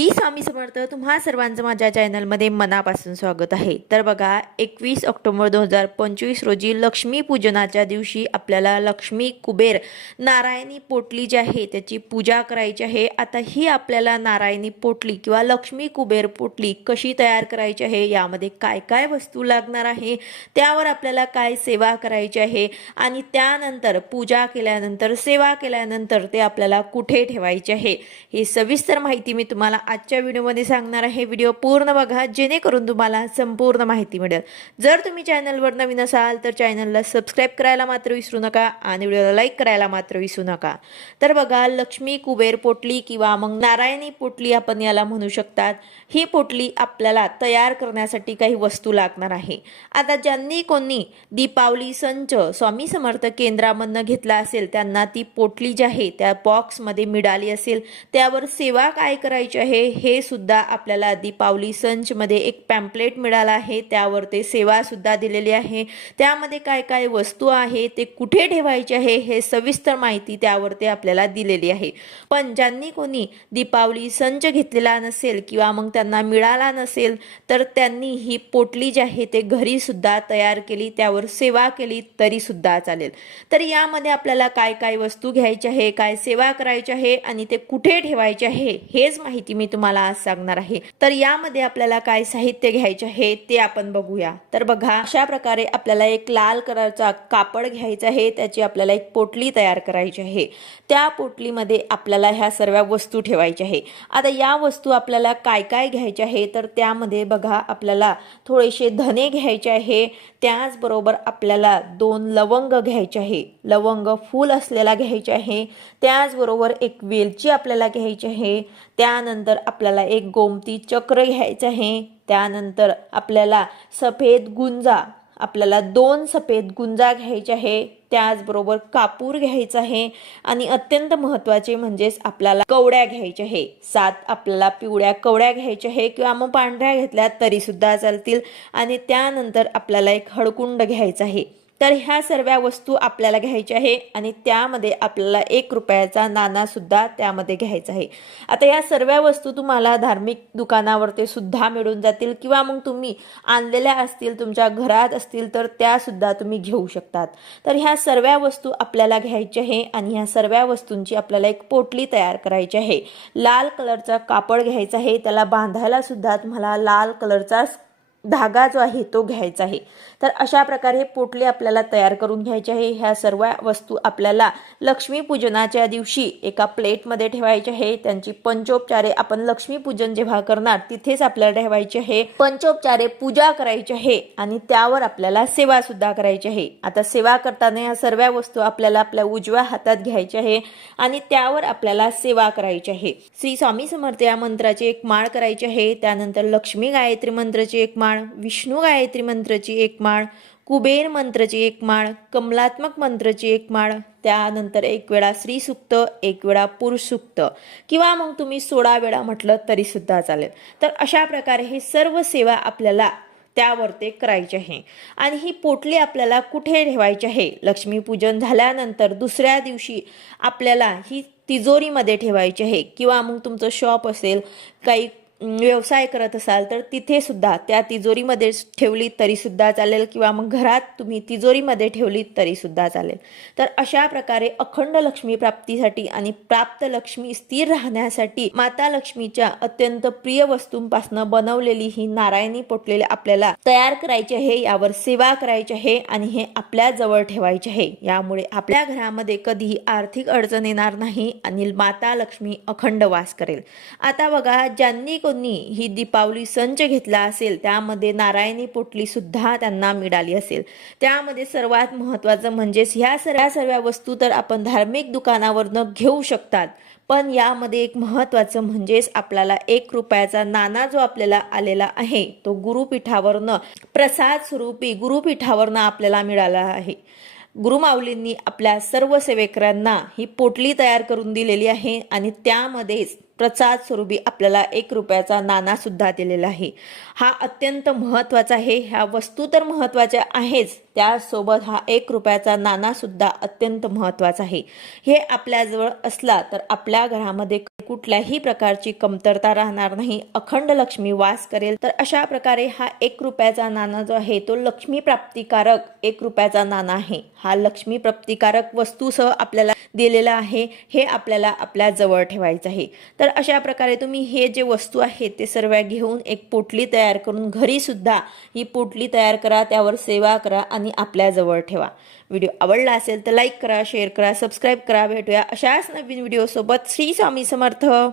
श्री स्वामी समर्थ तुम्हा सर्वांचं माझ्या चॅनलमध्ये मनापासून स्वागत आहे. तर बघा एकवीस ऑक्टोबर दोन हजार पंचवीस रोजी लक्ष्मी पूजनाच्या दिवशी आपल्याला लक्ष्मी कुबेर नारायणी पोटली जी आहे त्याची पूजा करायची आहे. आता ही आपल्याला नारायणी पोटली किंवा लक्ष्मी कुबेर पोटली कशी तयार करायची आहे यामध्ये काय काय वस्तू लागणार आहे त्यावर आपल्याला काय सेवा करायची आहे आणि त्यानंतर पूजा केल्यानंतर सेवा केल्यानंतर ते आपल्याला कुठे ठेवायचे आहे ही सविस्तर माहिती मी तुम्हाला आजच्या व्हिडिओमध्ये सांगणार आहे व्हिडिओ पूर्ण बघा जेणेकरून तुम्हाला संपूर्ण माहिती मिळेल. जर तुम्ही चॅनलवर नवीन असाल तर चॅनलला सबस्क्राईब करायला मात्र विसरू नका आणि व्हिडिओला लाईक करायला मात्र विसरू नका. तर बघा लक्ष्मी कुबेर पोटली किंवा मग नारायणी पोटली आपण याला म्हणू शकतात. ही पोटली आपल्याला तयार करण्यासाठी काही वस्तू लागणार आहे. आता ज्यांनी कोणी दीपावली संच स्वामी समर्थ केंद्रामधनं घेतला असेल त्यांना ती पोटली जी आहे त्या बॉक्समध्ये मिळाली असेल त्यावर सेवा काय करायची आहे? हे सुद्धा आपल्याला दीपावली संचमध्ये एक पॅम्पलेट मिळाला आहे. त्यावर ते सेवा सुद्धा दिलेली आहे. त्यामध्ये काय काय वस्तू आहे ते कुठे ठेवायचे आहे हे सविस्तर माहिती त्यावर ते आपल्याला दिलेली आहे. पण ज्यांनी कोणी दीपावली संच घेतलेला नसेल किंवा मग त्यांना मिळाला नसेल तर त्यांनी ही पोटली जी आहे ते घरी सुद्धा तयार केली त्यावर सेवा केली तरी सुद्धा चालेल. तर यामध्ये आपल्याला काय काय वस्तू घ्यायची आहे काय सेवा करायची आहे आणि ते कुठे ठेवायचे आहे हेच माहिती मी तुम्हाला आज सांगणार आहे. तर यामध्ये आपल्याला काय साहित्य घ्यायचे आहे ते आपण बघूया. तर बघा अशा प्रकारे आपल्याला एक लाल कलरचा कापड घ्यायचा आहे. त्याची आपल्याला एक पोटली तयार करायची आहे. त्या पोटलीमध्ये आपल्याला ह्या सर्व वस्तू ठेवायच्या आहे. आता या वस्तू आपल्याला काय काय घ्यायच्या आहे? तर त्यामध्ये बघा आपल्याला थोडेसे धने घ्यायचे आहे. त्याचबरोबर आपल्याला दोन लवंग घ्यायचे आहे. लवंग फूल असलेला घ्यायचे आहे. त्याचबरोबर एक वेलची आपल्याला घ्यायची आहे. त्यानंतर आपल्याला एक गोमती चक्र घ्यायचं आहे. त्यानंतर आपल्याला सफेद गुंजा आपल्याला दोन सफेद गुंजा घ्यायचे आहे. त्याचबरोबर कापूर घ्यायचा आहे. आणि अत्यंत महत्त्वाचे म्हणजेच आपल्याला कवड्या घ्यायच्या आहे. सात आपल्याला पिवळ्या कवड्या घ्यायच्या आहे किंवा मग पांढऱ्या घेतल्या तरीसुद्धा चालतील. आणि त्यानंतर आपल्याला एक हळकुंड घ्यायचा आहे. तर ह्या सर्व वस्तू आपल्याला घ्यायच्या आहे आणि त्यामध्ये आपल्याला एक रुपयाचा नाणासुद्धा त्यामध्ये घ्यायचा आहे. आता या सर्व वस्तू तुम्हाला धार्मिक दुकानावरती सुद्धा मिळून जातील किंवा मग तुम्ही आणलेल्या असतील तुमच्या घरात असतील तर त्यासुद्धा तुम्ही घेऊ शकतात. तर ह्या सर्व वस्तू आपल्याला घ्यायच्या आहे आणि ह्या सर्व वस्तूंची आपल्याला एक पोटली तयार करायची आहे. लाल कलरचा कापड घ्यायचा आहे त्याला बांधायला सुद्धा तुम्हाला लाल कलरचा धागा जो आहे तो घ्यायचा आहे. तर अशा प्रकारे पोटले आपल्याला तयार करून घ्यायचे आहे. ह्या सर्व वस्तू आपल्याला लक्ष्मीपूजनाच्या दिवशी एका प्लेटमध्ये ठेवायचे आहे. त्यांची पंचोपचारे आपण लक्ष्मीपूजन जेव्हा करणार तिथेच आपल्याला ठेवायचे आहे. पंचोपचारे पूजा करायची आहे आणि त्यावर आपल्याला सेवा सुद्धा करायची आहे. आता सेवा करताना या सर्व वस्तू आपल्याला आपल्या उजव्या हातात घ्यायच्या आहे आणि त्यावर आपल्याला सेवा करायची आहे. श्री स्वामी समर्थ या मंत्राची एक माळ करायची आहे. त्यानंतर लक्ष्मी गायत्री मंत्राची एक माळ विष्णू गायत्री मंत्राची एक माळ कुबेर मंत्राची एक माळ कमलात्मक मंत्राची एक माळ त्यानंतर एक वेळा श्रीसुक्त एक वेळा पुरुष सुक्त किंवा मग तुम्ही सोळा वेळा म्हटलं तरी सुद्धा चालेल. तर अशा प्रकारे हे सर्व सेवा आपल्याला त्यावर ते करायचे आहे. आणि ही पोटली आपल्याला कुठे ठेवायची आहे? लक्ष्मीपूजन झाल्यानंतर दुसऱ्या दिवशी आपल्याला ही तिजोरीमध्ये ठेवायची आहे. किंवा मग तुमचं शॉप असेल काही व्यवसाय करत असाल तर तिथे सुद्धा त्या तिजोरीमध्ये ठेवली तरी सुद्धा चालेल किंवा मग घरात तुम्ही तिजोरीमध्ये ठेवली तरी सुद्धा चालेल. तर अशा प्रकारे अखंड लक्ष्मी प्राप्तीसाठी आणि प्राप्त लक्ष्मी स्थिर राहण्यासाठी माता लक्ष्मीच्या अत्यंत प्रिय वस्तूंपासून बनवलेली ही नारायणी पोटलेली आपल्याला तयार करायची आहे यावर सेवा करायची आहे आणि हे आपल्या जवळ ठेवायचे आहे. यामुळे आपल्या घरामध्ये कधीही आर्थिक अडचण येणार नाही आणि माता लक्ष्मी अखंड वास करेल. आता बघा ज्यांनी कोणी ही दीपावली संच घेतला असेल त्यामध्ये नारायणी पोटली सुद्धा त्यांना मिळाली असेल. त्यामध्ये सर्वात महत्त्वाचं म्हणजेच ह्या सर्व सर्व वस्तू तर आपण धार्मिक दुकानावरनं घेऊ शकतात. पण यामध्ये एक महत्त्वाचं म्हणजेच आपल्याला एक रुपयाचा नाना जो आपल्याला आलेला आहे तो गुरुपीठावरनं प्रसाद स्वरूपी गुरुपीठावरनं आपल्याला मिळाला आहे. गुरुमाऊलींनी आपल्या सर्व सेवेकऱ्यांना ही पोटली तयार करून दिलेली आहे आणि त्यामध्येच प्रसाद स्वरूपी आपल्याला एक रुपयाचा नाणासुद्धा दिलेला आहे. हा अत्यंत महत्त्वाचा आहे. ह्या वस्तू तर महत्त्वाच्या आहेच. त्यासोबत हा एक रुपयाचा नाणासुद्धा अत्यंत महत्त्वाचा आहे. हे आपल्याजवळ असला तर आपल्या घरामध्ये कुठल्याही प्रकारची कमतरता राहणार नाही. अखंड लक्ष्मी वास करेल तर अशा प्रकारे हा एक रुपयाचा नाणा जो आहे तो लक्ष्मी प्राप्तिकारक एक रुपयाचा नाणा आहे. हा लक्ष्मी प्राप्तिकारक वस्तूसह आपल्याला दिलेलं आहे हे आपल्याला आपल्या जवळ ठेवायचं आहे. तर अशा प्रकारे तुम्ही हे जे वस्तू आहेत ते सर्व घेऊन एक पोटली तयार करून घरीसुद्धा ही पोटली तयार करा त्यावर सेवा करा आणि आपल्याजवळ ठेवा. व्हिडिओ आवडला असेल तर लाईक करा शेअर करा सबस्क्राईब करा. भेटूया अशाच नवीन व्हिडिओसोबत. श्री स्वामी समर्थ.